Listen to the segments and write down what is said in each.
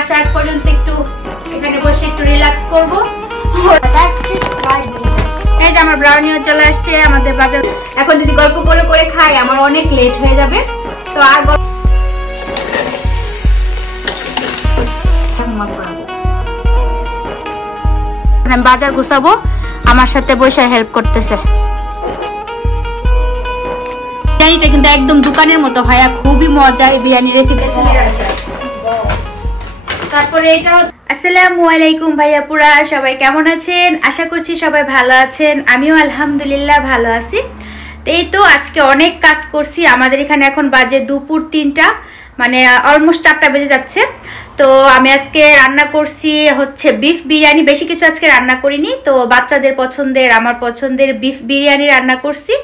আসা আগ পর্যন্ত একটু এখানে বসে একটু রিল্যাক্স করব। এই যে আমার ব্রাউনিও চলে আসছে আমাদের বাজার। এখন যদি গল্প করে করে খাই আমার অনেক লেট হয়ে যাবে, তো আর বাজার গুছাবো, আমার সাথে বসে হেল্প করতেছে। বিরিয়ানিটা কিন্তু একদম দোকানের মতো হয়, খুবই মজার বিরিয়ানি রেসিপি। তারপরে এটা আসসালামু আলাইকুম ভাইয়াপুরা, সবাই কেমন আছেন? আশা করছি সবাই ভালো আছেন, আমিও আলহামদুলিল্লাহ ভালো আছি। এই তো আজকে অনেক কাজ করছি। আমাদের এখানে এখন বাজে দুপুর 3টা, মানে অলমোস্ট 4টা বেজে যাচ্ছে। তো আমি আজকে রান্না করছি হচ্ছে বিফ বিরিয়ানি। বেশি কিছু আজকে রান্না করিনি, তো বাচ্চাদের পছন্দের আমার পছন্দের বিফ বিরিয়ানি রান্না করছি।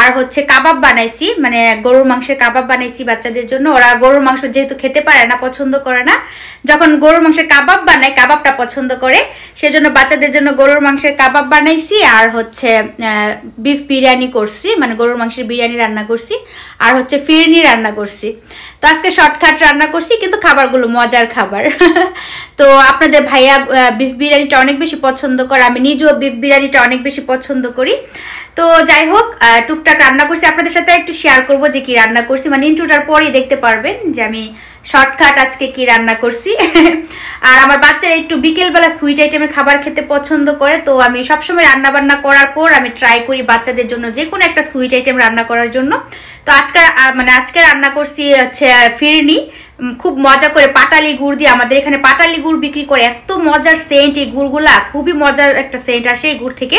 আর হচ্ছে কাবাব বানাইছি, মানে গরুর মাংসের কাবাব বানাইছি বাচ্চাদের জন্য। ওরা গরুর মাংস যেহেতু খেতে পারে না, পছন্দ করে না, যখন গরুর মাংসের কাবাব বানাই কাবাবটা পছন্দ করে, সেজন্য বাচ্চাদের জন্য গরুর মাংসের কাবাব বানাইছি। আর হচ্ছে বিফ বিরিয়ানি করছি, মানে গরুর মাংসের বিরিয়ানি রান্না করছি। আর হচ্ছে ফিরনি রান্না করছি। তো আজকে শর্টকাট রান্না করছি, কিন্তু খাবারগুলো মজার খাবার। তো আপনাদের ভাইয়া বিফ বিরিয়ানিটা অনেক বেশি পছন্দ করে, আমি নিজেও বিফ বিরিয়ানিটা অনেক বেশি পছন্দ করি। তো যাই হোক, টুকটাক রান্না করছি, আপনাদের সাথে একটু শেয়ার করব যে কি রান্না করছি। মানে ইন্ট্রোটার পরই দেখতে পারবেন যে আমি শর্টকাট আজকে কি রান্না করছি। আর আমার বাচ্চারা একটু বিকেলবেলা সুইট আইটেমের খাবার খেতে পছন্দ করে, তো আমি সবসময় রান্না বান্না করার পর আমি ট্রাই করি বাচ্চাদের জন্য যে কোনো একটা সুইট আইটেম রান্না করার জন্য। তো আজকে রান্না করছি হচ্ছে ফিরনি, খুব মজা করে পাটালি গুড় দিয়ে। আমাদের এখানে পাটালি গুড় বিক্রি করে, এত মজার সেন্ট এই গুড়গুলা, খুবই মজার একটা সেন্ট আসে এই গুড় থেকে।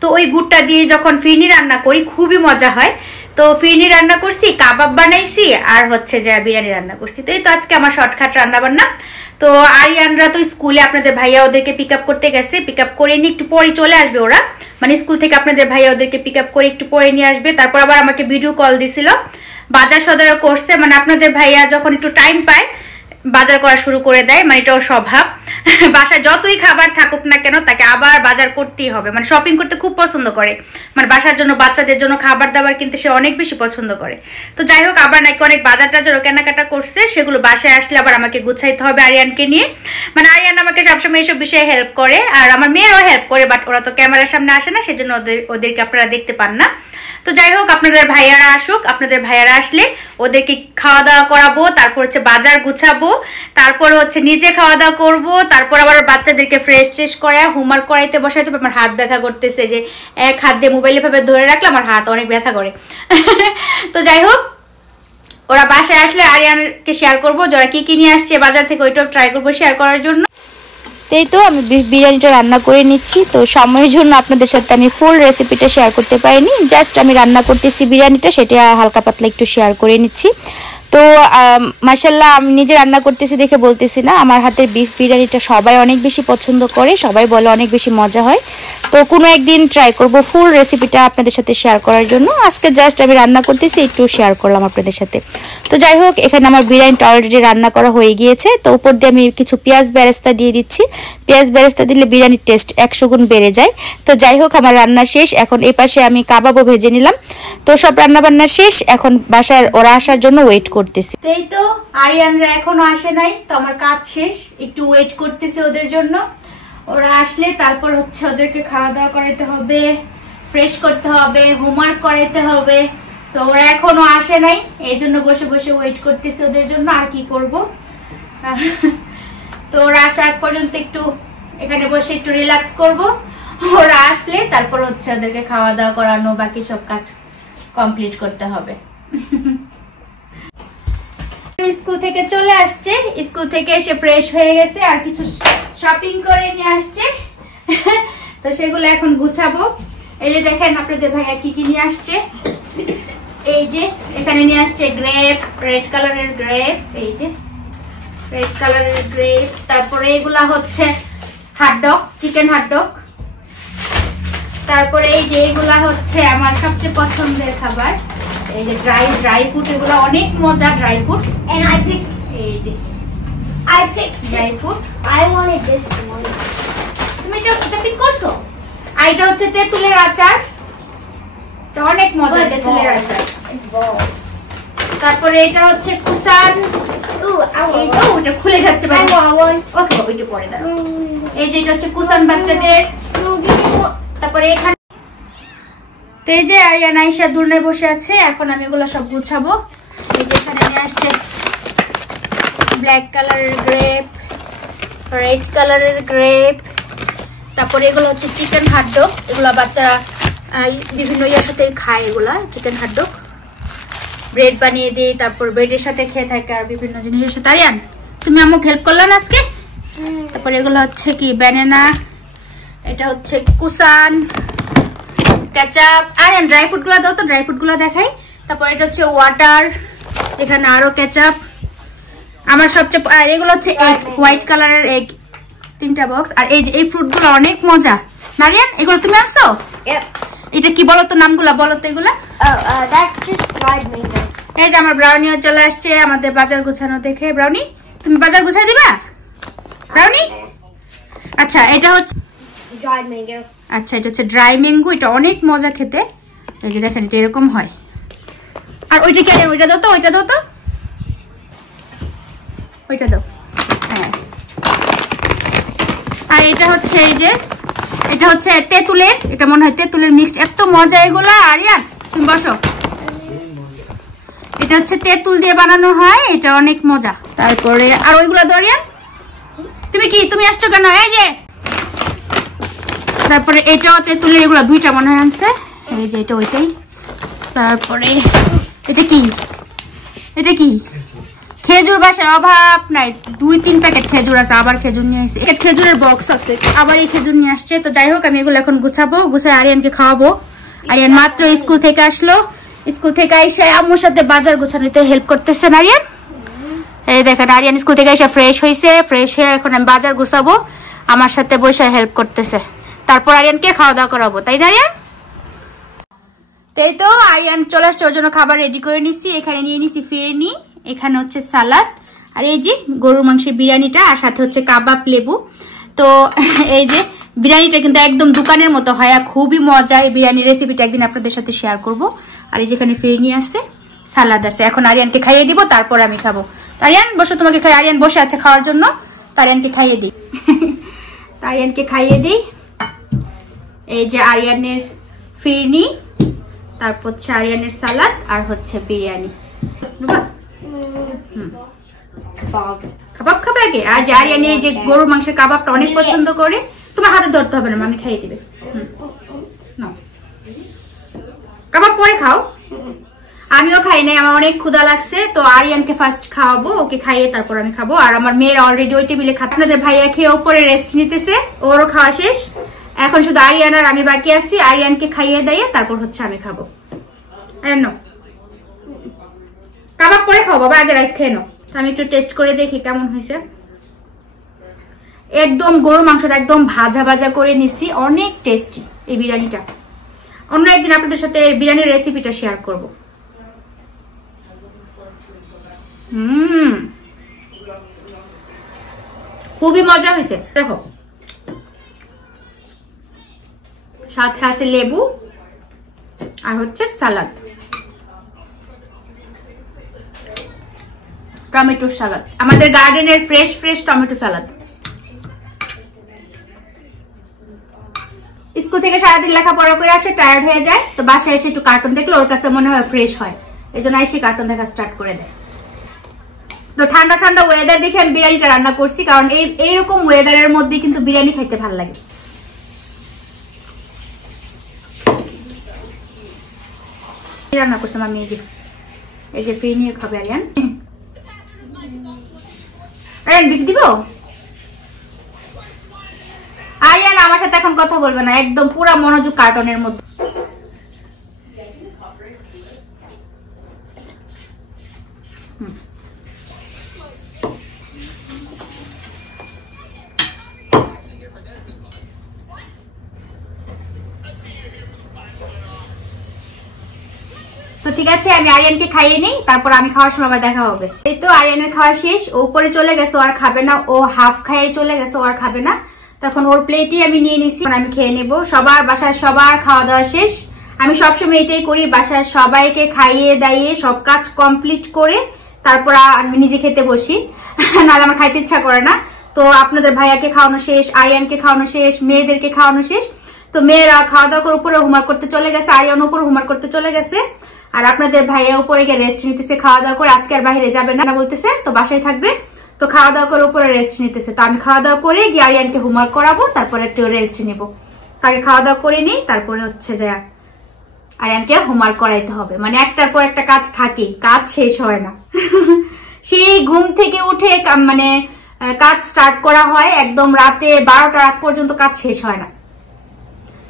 তো ওই গুড়টা দিয়ে যখন ফিরনি রান্না করি খুবই মজা হয়। তো ফিরনি রান্না করছি, কাবাব বানাইছি, আর হচ্ছে যে বিরিয়ানি রান্না করছি। তো এই তো আজকে আমার শর্টকাট রান্না বান্না। তো আরিয়ানরা তো স্কুলে, আপনাদের ভাইয়া ওদেরকে পিক আপ করতে গেছে, পিক আপ করে নিয়ে একটু পরে চলে আসবে ওরা, মানে স্কুল থেকে আপনাদের ভাইয়া ওদেরকে পিক আপ করে একটু পরে নিয়ে আসবে। তারপর আবার আমাকে ভিডিও কল দিছিল, বাজার সদায় করছে। মানে আপনাদের ভাইয়া যখন একটু টাইম পায় বাজার করা শুরু করে দেয়, মানে এটা ওর স্বভাব। বাসায় যতই খাবার থাকুক না কেন তাকে আবার বাজার করতেই হবে। মানে শপিং করতে খুব পছন্দ করে, মানে বাসার জন্য বাচ্চাদের জন্য খাবার দাবার কিনতে সে অনেক বেশি পছন্দ করে। তো যাই হোক, আবার নাকি অনেক বাজার টাজারও কেনাকাটা করছে, সেগুলো বাসায় আসলে আবার আমাকে গুছাইতে হবে আরিয়ানকে নিয়ে। মানে আরিয়ান আমাকে সবসময় এইসব বিষয়ে হেল্প করে, আর আমার মেয়েরও হেল্প করে, বাট ওরা তো ক্যামেরার সামনে আসে না, সেজন্য ওদেরকে আপনারা দেখতে পান না। তো যাই হোক, আপনাদের ভাইয়ারা আসুক, আপনাদের ভাইয়ারা আসলে ওদেরকে খাওয়া দাওয়া করাবো, তারপর হচ্ছে বাজার গুছাবো, তারপর হচ্ছে নিজে খাওয়া দাওয়া করবো, তারপর আবার বাচ্চাদেরকে ফ্রেশ ট্রেশ করে হোমওয়ার্ক করাইতে বসাইতে। আমার হাত ব্যথা করতেছে, যে এক হাত দিয়ে মোবাইল এভাবে ধরে রাখলে আমার হাত অনেক ব্যথা করে। তো যাই হোক, ওরা বাসায় আসলে আরিয়ানকে শেয়ার করবো যে ওরা কি কি নিয়ে আসছে বাজার থেকে, ওইটাও ট্রাই করবো শেয়ার করার জন্য। এই তো আমি বিফ বিরিয়ানিটা রান্না করে নিচ্ছি। তো সময়ের জন্য আপনাদের সাথে আমি ফুল রেসিপিটা শেয়ার করতে পারিনি, জাস্ট আমি রান্না করতেছি বিরিয়ানিটা, সেটা হালকা পাতলা একটু শেয়ার করে নিচ্ছি। তো মাশাআল্লাহ, আমি নিজে রান্না করতেছি দেখে বলতেছি না, আমার হাতের বিফ বিরিয়ানিটা সবাই অনেক বেশি পছন্দ করে, সবাই বলে অনেক বেশি মজা হয়। তো কোনো একদিন ট্রাই করব ফুল রেসিপিটা আপনাদের সাথে শেয়ার করার জন্য। আজকে জাস্ট আমি রান্না করতেছি, একটু শেয়ার করলাম আপনাদের সাথে। তো যাই হোক, এখানে আমার বিরিয়ানিটা অলরেডি রান্না করা হয়ে গিয়েছে। তো উপর দিয়ে আমি কিছু পেঁয়াজ বেরেস্তা দিয়ে দিচ্ছি। পেঁয়াজ বেরেস্তা দিলে বিরিয়ানির টেস্ট 100 গুণ বেড়ে যায়। তো যাই হোক, আমার রান্না শেষ। এখন এই পাশে আমি কাবাবও ভেজে নিলাম। তো সব রান্না বান্না শেষ, এখন বাসায় ওরা আসার জন্য ওয়েট করতেছি। এই তো আরিয়ানরা এখনো আসে নাই, তো আমার কাজ শেষ, একটু ওয়েট করতেছি ওদের জন্য। ওরা আসলে তারপর হচ্ছে ওদেরকে খাওয়া দাওয়া করাতে হবে, ফ্রেশ করতে হবে, হোমওয়ার্ক করাতে হবে। তো ওরা এখনো আসে নাই, এই জন্য বসে বসে ওয়েট করতেছি ওদের জন্য। আর কি করব, তো ওরা আসা আগ পর্যন্ত একটু এখানে বসে একটু রিল্যাক্স করব। ওরা আসলে তারপর হচ্ছে ওদেরকে খাওয়া দাওয়া করানো, বাকি সব কাজ কমপ্লিট করতে হবে। স্কুল থেকে চলে আসছে, স্কুল থেকে এসে ফ্রেশ হয়ে গেছে, আর কিছু শপিং করে নিয়ে আসছে। তো সেগুলো এখন গুছাবো। এই যে দেখেন আপনাদের ভাইয়া কি কি নিয়ে আসছে। এই যে এখানে নিয়ে আসছে গ্রেপ, রেড কালারের গ্রেপ, এই যে রেড কালারের গ্রেপ। তারপরে এগুলা হচ্ছে হটডগ, চিকেন হটডগ। তারপরে এই যে এগুলা হচ্ছে আমার সবচেয়ে পছন্দের খাবার, এই যে ড্রাই ফ্রুট। এগুলো অনেক মজা dry fruit. And I picked dry fruit. I wanted this one. তুমি এটা পিক করছো? আর এটা হচ্ছে তেঁতুলের আচার, এটা অনেক মজা তেঁতুলের আচার। It's balls. তারপরে এটা হচ্ছে কুসান। Ooh, এই তো ওটা খুলে যাচ্ছে বাবা। ওকে বাবা একটু পরে দাও। এই যে এটা হচ্ছে কুসান বাচ্চাদের। তারপরে এখানে তো এই যে আরিয়ান আয়েশা দূরে বসে আছে, এখন আমি এগুলো সব গুছাবো। এই যে এখানে নিয়ে আসছে ব্ল্যাক কালারের গ্রেপ, রেড কালারের গ্রেপ, তারপরে এগুলো হচ্ছে চিকেন হাটডগ। এগুলো বাচ্চারা বিভিন্ন ইয়ার সাথে খায়, এগুলা চিকেন হাটডগ ব্রেড বানিয়ে দিই, তারপর ব্রেডের সাথে খেয়ে থাকে আর বিভিন্ন জিনিসের সাথে। আরিয়ান তুমি আমাকে হেল্প করলে না আজকে? তারপরে এগুলো হচ্ছে কি ব্যানানা, এটা হচ্ছে কুসান, কেচাপ। আরিয়ান ড্রাই ফ্রুট গুলো দাও তো, ড্রাই ফ্রুট গুলো দেখাই। তারপর এটা হচ্ছে ওয়াটার, এখানে আরো কেচাপ। আমার সবচেয়ে আর এগুলো হচ্ছে এগ, হোয়াইট কালারের এগ, 3টা বক্স। আর এই যে এই ফ্রুট গুলো অনেক মজা। নারিয়ান এগুলো তুমি আনছো? এটা কি বলো তো, নামগুলো বলো তো এগুলা। এই যে আমার ব্রাউনিও চলে আসছে আমাদের বাজার গোছানো দেখে। ব্রাউনি তুমি বাজার গোছাই দিবা? ব্রাউনি আচ্ছা এটা হচ্ছে dried mango. আচ্ছা এটা হচ্ছে ড্রাই ম্যাঙ্গো, এটা অনেক মজা খেতে। এই যে দেখেন এটা এরকম হয়। আর ওইটা কি, ওইটা দাও তো, ওইটা দাও তো, ওইটা দাও। হ্যাঁ আর এটা হচ্ছে এই যে এটা হচ্ছে তেঁতুলের, এটা মনে হয় তেঁতুলের মিক্সড, এত মজা এগুলা। আরিয়ান তুমি বসো। এটা হচ্ছে তেঁতুল দিয়ে বানানো হয়, এটা অনেক মজা। তারপরে আর ওইগুলা দরিয়ান তুমি কি তুমি আসছো কেন? এই যে তারপরে এটাও তেঁতুলের, এগুলো 2টা মনে হয় আনছে। এই যে এটা ওইটাই। তারপরে এটা কি, এটা কি খেজুর, বাসায় অভাব নাই, 2-3 প্যাকেট খেজুর আছে, আবার খেজুর নিয়ে আসছে। একটা খেজুরের বক্স আছে, আবার এই খেজুর নিয়ে আসছে। তো যাই হোক আমি এগুলো এখন গুছাবো, গুছাই আরিয়ানকে খাওয়াবো। আরিয়ান মাত্র স্কুল থেকে আসলো, স্কুল থেকে এসে আম্মুর সাথে বাজার গোছানোতে হেল্প করতেছে আরিয়ান। এই দেখেন আরিয়ান স্কুল থেকে এসে ফ্রেশ হয়েছে, ফ্রেশ হয়ে এখন আমি বাজার গুছাবো, আমার সাথে বসে হেল্প করতেছে। তারপর আরিয়ানকে খাওয়া দাওয়া করাবো, তাই না আরিয়ান? তাই তো আরিয়ান চলে আসছে, ওর জন্য খাবার রেডি করে নিছি। এখানে নিয়ে নিছি ফিরনি, এখানে হচ্ছে সালাদ, আর এই যে গরুর মাংসের বিরিয়ানিটা, আর সাথে হচ্ছে কাবাব, লেবু। তো এই যে বিরিয়ানিটা কিন্তু একদম দোকানের মতো হয়, খুবই মজা। এই বিরিয়ানির রেসিপিটা একদিন আপনাদের সাথে শেয়ার করব। আর এই যেখানে ফিরনি আছে, সালাদ আছে। এখন আরিয়ানকে খাইয়ে দিব, তারপর আমি খাবো। আরিয়ান বসো, তোমাকে খাই। আরিয়ান বসে আছে খাওয়ার জন্য, আরিয়ানকে খাইয়ে দিই। আরিয়ানকে খাইয়ে দিই। এই যে আরিয়ানের ফিরনি, তারপর হচ্ছে আরিয়ানের সালাদ, আর হচ্ছে বিরিয়ানি। কাবাব খাবে আগে? আজ আরিয়ানি এই যে গরুর মাংসের কাবাবটা অনেক পছন্দ করে। তোমার হাতে ধরতে হবে না, আমি খাইয়ে দিবে। কাবাব পরে খাও, আমিও খাই নাই, আমার অনেক ক্ষুধা লাগছে। তো আরিয়ানকে ফার্স্ট খাওয়াবো, ওকে খাইয়ে তারপর আমি খাবো। আর আমার মেয়ের অলরেডি ওই টেবিলে খাচ্ছে। আপনাদের ভাইয়া খেয়ে ওপরে রেস্ট নিতেছে, ওরও খাওয়া শেষ। এখন শুধু আরিয়ান আর আমি বাকি আছি। আরিয়ানকে খাইয়ে দিয়ে তারপর হচ্ছে আমি খাবো। আরিয়ান কাবাব পরে খাও বাবা, আগে রাইস খেয়ে নাও। আমি একটু টেস্ট করে দেখি কেমন হয়েছে। একদম গরুর মাংসটা একদম ভাজা ভাজা করে নিছি, অনেক টেস্টি এই বিরিয়ানিটা। অন্য একদিন আপনাদের সাথে বিরিয়ানির রেসিপিটা শেয়ার করব। খুবই মজা হয়েছে। দেখো সাথে আছে লেবু আর হচ্ছে সালাদ, টমেটো সালাদ, আমাদের গার্ডেনের ফ্রেশ ফ্রেশ টমেটো সালাদ। স্কুল থেকে সারাদিন লেখাপড়া করে আসে, টায়ার্ড হয়ে যায়, তো বাসায় এসে একটু কার্টুন দেখলে ওর কাছে মনে হয় ফ্রেশ হয়, এই জন্য এসে কার্টুন দেখা স্টার্ট করে দেয়। তো ঠান্ডা ঠান্ডা ওয়েদার দেখে আমি বিরিয়ানিটা রান্না করছি, কারণ এইরকম ওয়েদারের মধ্যে কিন্তু বিরিয়ানি খাইতে ভালো লাগে। রান্না করতাম আমি এই যে ফিরনি খাবে আরিয়ান। আরিয়ান বিক দিব? আরিয়ান আমার সাথে এখন কথা বলবে না, একদম পুরা মনোযোগ কার্টুনের মধ্যে। তো ঠিক আছে, আমি আরিয়ানকে খাইয়ে নিই, তারপর আমি খাওয়ার সময় দেখা হবে। এই তো আরিয়ানের খাওয়া শেষ, ও উপরে চলে গেছে, ও আর খাবে না, ও হাফ খাইয়ে চলে গেছে, ও আর খাবে না। তখন ওর প্লেটই আমি নিয়ে নিছি, আমি খেয়ে নেব। সবার বাসায় সবার খাওয়া দাওয়া শেষ। আমি সবসময় এটাই করি, বাসায় সবাইকে খাইয়ে দাইয়ে সব কাজ কমপ্লিট করে তারপর আমি নিজে খেতে বসি, নাহলে আমার খাইতে ইচ্ছা করে না। তো আপনাদের ভাইয়াকে খাওয়ানো শেষ, আরিয়ানকে খাওয়ানো শেষ, মেয়েদেরকে খাওয়ানো শেষ। তো মেয়েরা খাওয়া দাওয়া করে উপরে হোমওয়ার্ক করতে চলে গেছে, আরিয়ান উপরে হোমওয়ার্ক করতে চলে গেছে, আর আপনাদের ভাইয়া উপরে গিয়ে রেস্ট নিতেছে খাওয়া দাওয়া করে। আজকে আর বাইরে যাবে না বলতেছে, তো বাসায় থাকবে। তো খাওয়া দাওয়া করে উপরে রেস্ট নিতেছে। তো আমি খাওয়া দাওয়া করে গিয়ে আরিয়ানকে হোমওয়ার্ক করাবো, তারপরে একটু রেস্ট নিব। তাকে খাওয়া দাওয়া করে নিই, তারপরে হচ্ছে যে আরিয়ানকে হোমওয়ার্ক করাইতে হবে। মানে একটার পর একটা কাজ থাকে, কাজ শেষ হয় না। সেই ঘুম থেকে উঠে মানে কাজ স্টার্ট করা হয়, একদম রাতে 12টার আগ পর্যন্ত কাজ শেষ হয় না।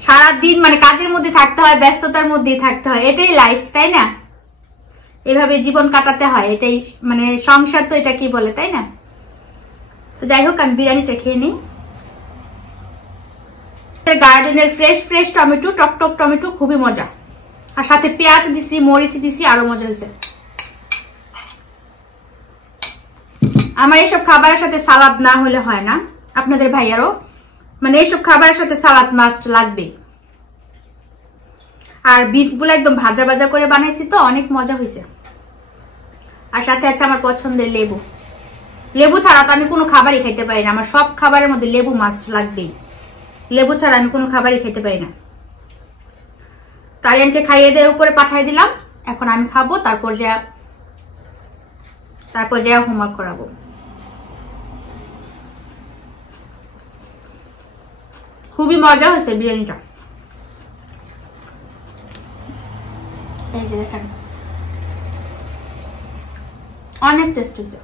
সারাদিন মানে কাজের মধ্যে থাকতে হয়, ব্যস্ততার মধ্যেই থাকতে হয়। এটাই লাইফ, তাই না? এভাবে জীবন কাটাতে হয়, এটাই মানে সংসার, তো এটা কি বলে, তাই না? তো যাই হোক, আমি বিরিয়ানিটা খেয়ে নিই। গার্ডেনের ফ্রেশ ফ্রেশ টমেটো, টক টক টমেটো, খুবই মজা। আর সাথে পেঁয়াজ দিছি, মরিচ দিছি, আরো মজা হয়েছে। আমার এইসব খাবারের সাথে সালাদ না হলে হয় না। আপনাদের ভাইয়ারও মানে এইসব খাবারের সাথে সালাদ মাস্ট লাগবে। আর বিফ গুলো একদম ভাজা ভাজা করে বানাইছি, তো অনেক মজা হয়েছে। আর সাথে আছে আমার পছন্দের লেবু। লেবু ছাড়া তো আমি কোনো খাবারই খেতে পারি না। আমার সব খাবারের মধ্যে লেবু মাস্ট লাগবেই। লেবু ছাড়া আমি কোনো খাবারই খেতে পারি না। আরিয়ানকে খাইয়ে দিয়ে উপরে পাঠিয়ে দিলাম। এখন আমি খাবো, তারপর যা হোমওয়ার্ক করাবো। খুবই মজা হয়েছে বিরিয়ানিটা। এই যে দেখেন, অনেক টেস্ট হয়েছে।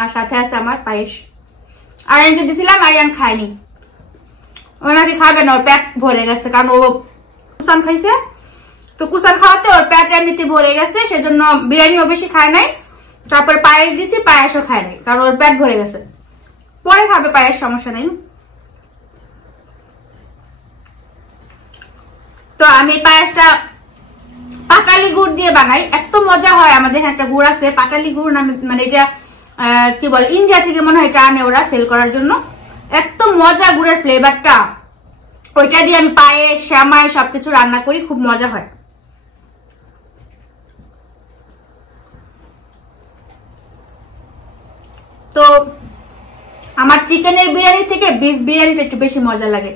আর সাথে আছে আমার পায়েস। আরিয়ানকে দিয়েছিলাম, আরিয়ান খায়নি। ও নাকি খাবে না, ওর পেট ভরে গেছে, কারণ ও কুসান খাইছে। তো কুসান খাওয়াতে ওর পেট এমনিতে ভরে গেছে, সেজন্য বিরিয়ানিও বেশি খায় নাই। তারপরে পায়েস দিছি, পায়েসও খায় নাই, কারণ ওর পেট ভরে গেছে। পরে খাবে পায়েস, সমস্যা নেই। তো আমি পায়েসটা পাটালি গুড় দিয়ে বানাই, এত মজা হয়। আমাদের একটা গুড় আছে পাটালি গুড় নামে, মানে এটা কি বল, ইন্ডিয়া থেকে মনে হয় এটা আনে ওরা সেল করার জন্য। এত মজা গুড়ের ফ্লেভারটা, ওইটা দিয়ে আমি পায়েস, শ্যামাই সবকিছু রান্না করি, খুব মজা হয়। তো আমার চিকেনের বিরিয়ানি থেকে বিফ বিরিয়ানিটা একটু বেশি মজা লাগে।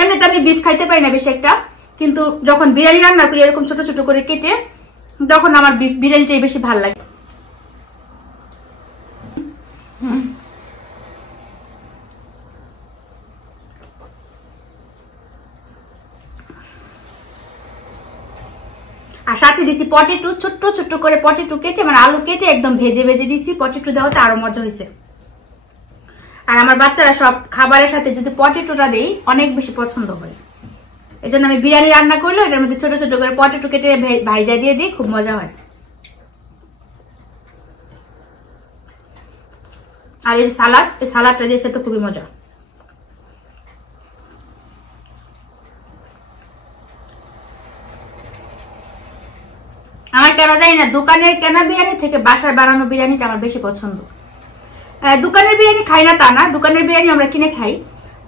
এমনিতে আমি বিফ খাইতে পারি না বেশি একটা, কিন্তু যখন বিরিয়ানি রান্না করি এরকম ছোট ছোট করে কেটে, তখন আমার বিফ বিরিয়ানিটাই বেশি ভালো লাগে। আর সাথে দিছি পটেটো, ছোট্ট ছোট্ট করে পটেটো কেটে, মানে আলু কেটে একদম ভেজে ভেজে দিছি। পটেটো দেওয়াতে আরো মজা হয়েছে। আর আমার বাচ্চারা সব খাবারের সাথে যদি পটেটোটা দেই অনেক বেশি পছন্দ করে। এই জন্য আমি বিরিয়ানি রান্না করলে এটার মধ্যে ছোট ছোট করে পটেটো কেটে ভাইজা দিয়ে দিই, খুব মজা হয়। আর এই সালাদ, এই সালাদটা দিয়ে খেতে খুবই মজা। আমার কেন জানি না, দোকানের কেনা বিরিয়ানি থেকে বাসায় বানানো বিরিয়ানিটা আমার বেশি পছন্দ। দোকানের বিরিয়ানি খাই না তা না, দোকানের বিরিয়ানি আমরা কিনে খাই,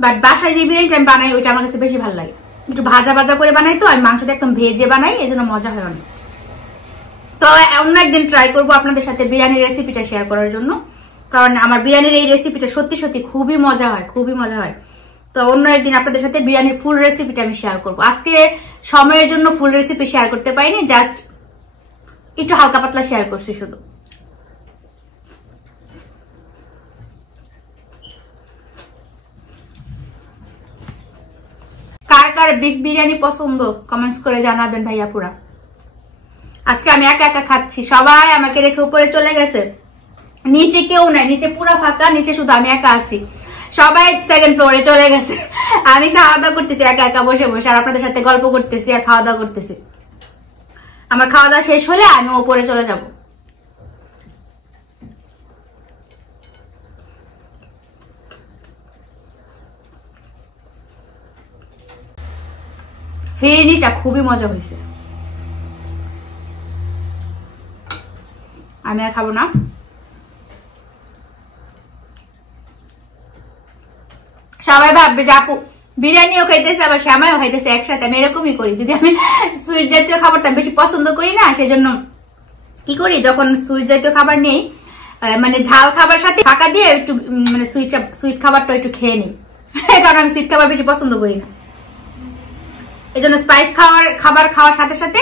বাট বাসায় যে বিরিয়ানিটা আমি বানাই ওইটা আমার কাছে বেশি ভালো লাগে। একটু ভাজা ভাজা করে বানাই, তো আমি মাংসটা একদম ভেজে বানাই, এই জন্য মজা হয় অনেক। তো অন্য একদিন ট্রাই করবো আপনাদের সাথে বিরিয়ানির রেসিপিটা শেয়ার করার জন্য, কারণ আমার বিরিয়ানির এই রেসিপিটা সত্যি সত্যি খুবই মজা হয়, খুবই মজা হয়। তো অন্য একদিন আপনাদের সাথে বিরিয়ানির ফুল রেসিপিটা আমি শেয়ার করবো। আজকে সময়ের জন্য ফুল রেসিপি শেয়ার করতে পারিনি, জাস্ট একটু হালকা পাতলা শেয়ার করছি শুধু। কার কার বিফ বিরিয়ানি পছন্দ কমেন্টস করে জানাবেন ভাইয়াপুরা। আজকে আমি একা একা খাচ্ছি, সবাই আমাকে রেখে উপরে চলে গেছে, নিচে কেউ নাই, নিচে পুরো ফাঁকা, নিচে শুধু আমি একা আছি। সবাই সেকেন্ড ফ্লোরে চলে গেছে, আমি খাওয়া দাওয়া করতেছি একা একা বসে বসে, আর আপনাদের সাথে গল্প করতেছি আর খাওয়া দাওয়া করতেছি। আমার খাওয়া দাওয়া শেষ হলে আমি উপরে চলে যাব। ফিরনিটা খুবই মজা হয়েছে, আমি আর খাবো না। সবাই ভাববে যে আপু বিরিয়ানিও খাইতেছে আবার শ্যামাইও খাইতেছে একসাথে। আমি এরকমই করি, যদি আমি সুইট জাতীয় খাবারটা বেশি পছন্দ করি না, সেজন্য কি করি, যখন সুইট জাতীয় খাবার নেই মানে ঝাল খাবার সাথে ফাঁকা দিয়ে একটু মানে সুইট খাবারটা একটু খেয়ে নিই, কারণ আমি সুইট খাবার বেশি পছন্দ করি না। এই জন্য স্পাইস খাবার খাওয়ার সাথে সাথে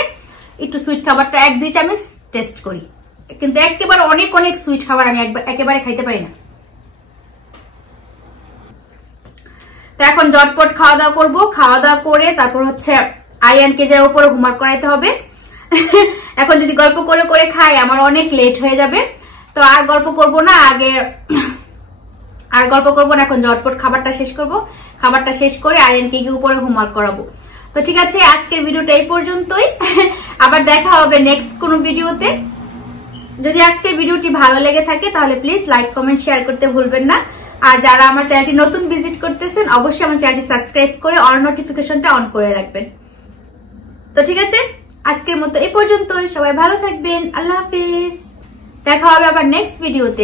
একটু সুইট খাবারটা 1-2 চামচ টেস্ট করি, কিন্তু একেবারে অনেক সুইট খাবার আমি একেবারে খাইতে পারি না। তো এখন ঝটপট খাওয়া দাওয়া করবো, খাওয়া দাওয়া করে তারপর হচ্ছে আয়ানকে যে উপরে হোমওয়ার্ক করাইতে হবে। এখন যদি গল্প করে করে খাই আমার অনেক লেট হয়ে যাবে, তো আর গল্প করব না, এখন ঝটপট খাবারটা শেষ করব। খাবারটা শেষ করে আয়ানকে গিয়ে উপরে হোমওয়ার্ক করাবো। তো ঠিক আছে, আজকের ভিডিওটা এই পর্যন্তই, আবার দেখা হবে নেক্সট কোনো ভিডিওতে। যদি আজকের ভিডিওটি ভালো লেগে থাকে তাহলে প্লিজ লাইক কমেন্ট শেয়ার করতে ভুলবেন না। আর যারা আমার চ্যানেলটি নতুন ভিজিট করতেছেন অবশ্যই আমার চ্যানেলটি সাবস্ক্রাইব করে অল নোটিফিকেশনটা অন করে রাখবেন। তো ঠিক আছে, আজকের মতো এই পর্যন্তই, সবাই ভালো থাকবেন, আল্লাহ হাফিজ, দেখা হবে আবার নেক্সট ভিডিওতে।